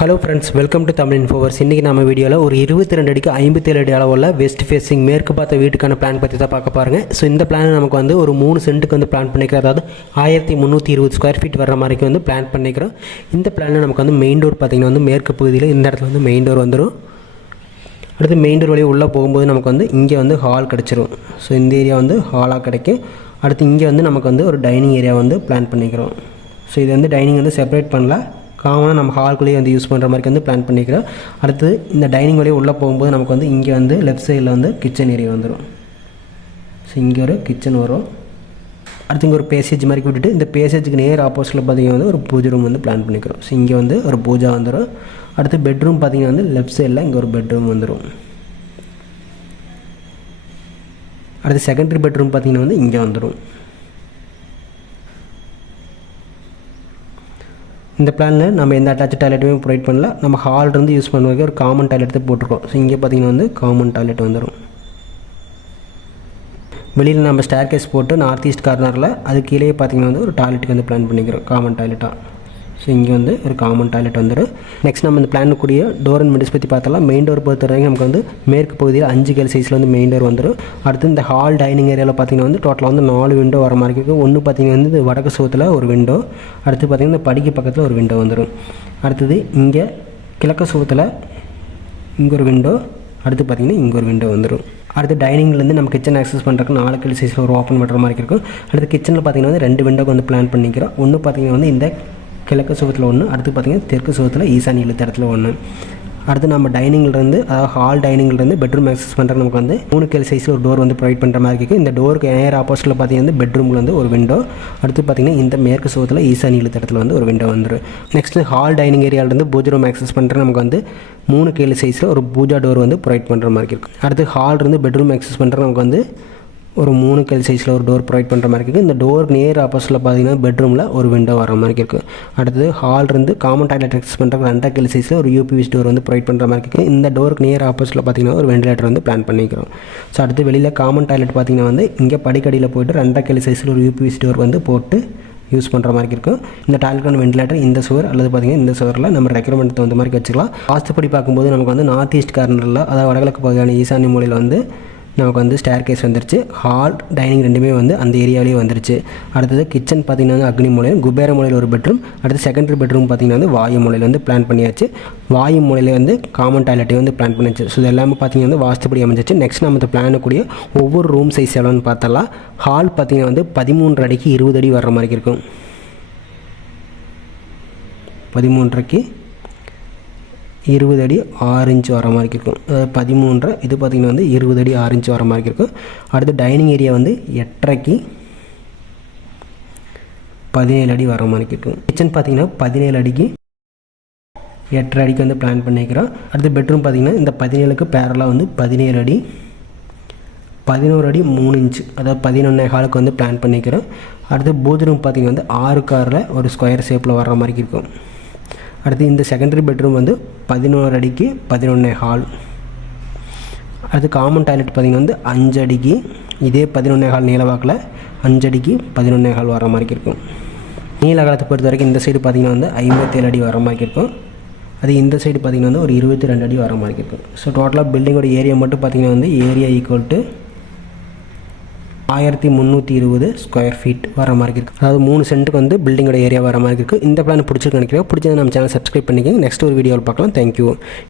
Hello friends, welcome to Tamil இன்ஃபோவர்ஸ். இன்றைக்கி நம்ம வீடியோவில் ஒரு 22 அடிக்கு 57 அடி அளவுள்ள வெஸ்ட் ஃபேஸிங் மேற்கு பார்த்த வீட்டுக்கான பிளான் பற்றி தான் பார்க்க பாருங்கள். ஸோ இந்த பிளான் நமக்கு வந்து ஒரு 3 சென்ட்டுக்கு வந்து பிளான் பண்ணிக்கிறோம். அதாவது 1320 ஸ்கொயர் ஃபீட் வர மாதிரிக்கு வந்து பிளான் பண்ணிக்கிறோம். இந்த பிளானில் நமக்கு வந்து மெயின் டோர் பார்த்திங்கன்னா வந்து மேற்கு பகுதியில் இந்த இடத்துல வந்து மெயின் டோர் வந்துடும். அடுத்து மெயின் டோர் வழியே உள்ளே போகும்போது நமக்கு வந்து இங்கே வந்து ஹால் கிடச்சிரும். ஸோ இந்த ஏரியா வந்து ஹாலாக கிடைக்கும். அடுத்து இங்கே வந்து நமக்கு வந்து ஒரு டைனிங் ஏரியா வந்து பிளான் பண்ணிக்கிறோம். ஸோ இது வந்து டைனிங் வந்து செப்பரேட் பண்ணல, காமனாக நம்ம ஹால்குள்ளேயே வந்து யூஸ் பண்ணுற மாதிரி வந்து பிளான் பண்ணிக்கிறோம். அடுத்து இந்த டைனிங் வழியே உள்ளே போகும்போது நமக்கு வந்து இங்கே வந்து லெஃப்ட் சைடில் வந்து கிச்சன் ஏரியா வந்துடும். ஸோ இங்கே ஒரு கிச்சன் வரும். அடுத்து இங்கே ஒரு பேசேஜ் மாதிரி விட்டுட்டு இந்த பேசேஜுக்கு நேர் ஆப்போசிட்டில் பார்த்திங்கன்னா வந்து ஒரு பூஜை ரூம் வந்து பிளான் பண்ணிக்கிறோம். ஸோ இங்கே வந்து ஒரு பூஜா வந்துடும். அடுத்து பெட்ரூம் பார்த்திங்கன்னா வந்து லெஃப்ட் சைடில் இங்கே ஒரு பெட்ரூம் வந்துடும். அடுத்து செகண்டரி பெட்ரூம் பார்த்திங்கன்னா வந்து இங்கே வந்துடும். இந்த பிளானில் நம்ம எந்த அட்டாச் டாய்லெட்டுமே ப்ரொவைட் பண்ணல. நம்ம ஹால் இருந்து யூஸ் பண்ணுறதுக்கு ஒரு காமன் டாய்லெட் தான் போட்டிருக்கோம். ஸோ இங்கே பார்த்திங்கன்னா வந்து காமன் டாய்லெட் வந்துடும். வெளியில் நம்ம ஸ்டேர் கேஸ் போட்டு நார்த் ஈஸ்ட் கார்னரில் அது கீழே பார்த்திங்கன்னா வந்து ஒரு டாய்லெட்டுக்கு வந்து பிளான் பண்ணிக்கிறோம், காமன் டாய்லெட்டாக. ஸோ இங்கே வந்து ஒரு காமன் டாய்லெட் வந்துடும். நெக்ஸ்ட் நம்ம இந்த பிளானுக்குரிய டோர் அண்ட் விண்டோஸ் பற்றி பார்த்தலாம். மெயின் டோர் பொறுத்த வரைக்கும் நமக்கு வந்து மேற்கு பகுதியில் 5 கேல் சைஸில் வந்து மெயின் டோர் வந்துடும். அடுத்து இந்த ஹால் டைனிங் ஏரியாவில் பார்த்திங்கன்னா வந்து டோட்டலாக வந்து 4 விண்டோ வர மாதிரி இருக்குது. ஒன்று பார்த்திங்கன்னா வந்து இது வடக்கு சுவத்தில் ஒரு விண்டோ, அடுத்து பார்த்திங்கன்னா இந்த படிக்கு பக்கத்தில் ஒரு விண்டோ வந்துடும். அடுத்தது இங்கே கிழக்கு சுவத்தில் இங்கே ஒரு விண்டோ, அடுத்து பார்த்திங்கன்னா இங்கே ஒரு விண்டோ வந்துடும். அடுத்து டைனிங்லேருந்து நம்ம கிச்சன் ஆக்சஸ் பண்ணுறதுக்கு 4 கேல் சைஸில் ஒரு ஓப்பன் பண்ணுற மாதிரி இருக்கும். அடுத்து கிச்சனில் பார்த்திங்கன்னா வந்து 2 விண்டோக்கு வந்து பிளான் பண்ணிக்கிறோம். ஒன்று பார்த்திங்கன்னா வந்து இந்த கிழக்கு சுவத்தில் ஒன்று, அடுத்து பார்த்திங்கன்னா தெற்கு சுவத்தில் ஈசானி இழுத்த இடத்துல ஒன்று. அடுத்து நம்ம டைனிங்லேருந்து, அதாவது ஹால் டைனிங்லேருந்து பெட்ரூம் ஆக்சஸ் பண்ணுற நமக்கு வந்து 3 கேல் சைஸில் ஒரு டோர் வந்து ப்ரொவைட் பண்ணுற மாதிரி இருக்குது. இந்த டோருக்கு நேர் ஆப்போசிட்டில் பார்த்திங்கன்னா பெட்ரூமில் வந்து ஒரு விண்டோ, அடுத்து பார்த்திங்கன்னா இந்த மேற்கு சுவத்தில் ஈசானி இழுத்த இடத்துல வந்து ஒரு விண்டோ வந்துடும். நெக்ஸ்ட்டு ஹால் டைனிங் ஏரியாவிலேருந்து பூஜை ரூம் ஆக்சஸ் பண்ணுற நமக்கு வந்து 3 கேல் சைஸில் ஒரு பூஜா டோர் வந்து ப்ரொவைட் பண்ணுற மாதிரி இருக்குது. அடுத்து ஹால் இருந்து பெட்ரூம் ஆக்சஸ் பண்ணுற நமக்கு வந்து ஒரு 3 கேல் சைஸில் ஒரு டோர் ப்ரொவைட் பண்ணுற மாதிரி இருக்குது. இந்த டோர் நேர் ஆப்போசிட்டில் பார்த்திங்கன்னா பெட்ரூமில் ஒரு விண்டோ வர மாதிரி இருக்குது. அடுத்தது ஹால் இருந்து காமன் டாய்லெட் ஆக்சஸ் பண்ணுற 2 கேல் சைஸில் ஒரு யூபிவிசி டோர் வந்து ப்ரொவைட் பண்ணுற மாதிரி இருக்குது. இந்த டோருக்கு நேர் ஆப்போசிட்டில் பார்த்திங்கன்னா ஒரு வெண்டிலேட்டர் வந்து பிளான் பண்ணிக்கிறோம். ஸோ அடுத்து வெளியில் காமன் டாய்லெட் பார்த்திங்கன்னா வந்து இங்கே படிக்கடியில் போய்ட்டு 2 கேல் சைஸில் ஒரு யூபிவிசி டோர் வந்து போட்டு யூஸ் பண்ணுற மாதிரி இருக்கும். இந்த டாய்லெட்டான வெண்டிலேட்டர் இந்த சுவர் அல்லது பார்த்திங்கன்னா இந்த சுவரில் நம்ம ரெக்யர்மெண்ட் தகுந்த மாதிரி வச்சுக்கலாம். வாஸ்துப்படி பார்க்கும்போது நமக்கு வந்து நார்த் ஈஸ்ட் கார்னரில், அதாவது வடகிழக்கு பகுதியான ஈசானி மூலையில் வந்து நமக்கு வந்து ஸ்டேர் கேஸ் வந்துருச்சு. ஹால் டைனிங் ரெண்டுமே வந்து அந்த ஏரியாவிலேயே வந்துருச்சு. அடுத்தது கிச்சன் பார்த்திங்கன்னா வந்து அக்னி மூலையில், குபேர மூலையில் ஒரு பெட்ரூம், அடுத்து செகண்டரி பெட்ரூம் பார்த்திங்கன்னா வந்து வாயு மூலையில் வந்து பிளான் பண்ணியாச்சு. வாயு மூலையில் வந்து காமன் டாய்லெட்டையும் வந்து பிளான் பண்ணியாச்சு. ஸோ இது எல்லாமே பார்த்திங்கன்னா வந்து வாஸ்துப்படி அமைஞ்சிச்சு. நெக்ஸ்ட் நம்ம இந்த பிளானுக்குரிய ஒவ்வொரு ரூம் சைஸ் எவ்வளோன்னு பார்த்தலாம். ஹால் பார்த்திங்கன்னா வந்து 13 அடிக்கு 20 அடி வர்ற மாதிரி இருக்கும். 13க்கு 20 அடி 6 இன்ச் வர மாதிரி இருக்கும். 13, இது பார்த்திங்கன்னா வந்து 20 அடி 6 இன்ச் வர மாதிரி இருக்கும். அடுத்து டைனிங் ஏரியா வந்து 8.5க்கு 17 அடி வர மாதிரி இருக்கும். கிச்சன் பார்த்திங்கன்னா 17 அடிக்கு 8.5 அடிக்கு வந்து பிளான் பண்ணிக்கிறோம். அடுத்து பெட்ரூம் பார்த்திங்கன்னா இந்த 17க்கு பேரலாக வந்து 17 அடி 11 அடி 3 இன்ச், அதாவது 11.25க்கு வந்து பிளான் பண்ணிக்கிறோம். அடுத்து பூஜை ரூம் பார்த்திங்கன்னா வந்து 6 காரில் ஒரு ஸ்கொயர் ஷேப்பில் வர்ற மாதிரி இருக்கும். அடுத்து இந்த செகண்டரி பெட்ரூம் வந்து 11 அடிக்கு 11.25. அடுத்து காமன் டாய்லெட் பார்த்திங்கன்னா வந்து 5 அடிக்கு இதே 11.25 நீளவாக்கில் 5 அடிக்கு 11.25 வர மாதிரி இருக்கும். நீள அகலத்தை பொறுத்த வரைக்கும் இந்த சைடு பார்த்திங்கன்னா வந்து 57 அடி வர மாதிரி இருக்கும். அது இந்த சைடு பார்த்திங்கன்னா வந்து ஒரு 22 அடி வர மாதிரி இருக்கும். ஸோ டோட்டலாக பில்டிங்கோட ஏரியா மட்டும் பார்த்திங்கன்னா வந்து area equal to 1320 square feet வர மாதிரி இருக்குது. அதாவது 3 சென்ட்டுக்கு வந்து பில்டிங்கோட ஏரியா வர மாதிரி இருக்குது. இந்த பிளான் பிடிச்சிருக்கு நினைக்கிறேன். பிடிச்சதை நம்ம சேனல் சப்ஸ்கிரைப் பண்ணிக்கோங்க. நெக்ஸ்ட் ஒரு வீடியோவில் பார்க்கலாம். தேங்க்யூ.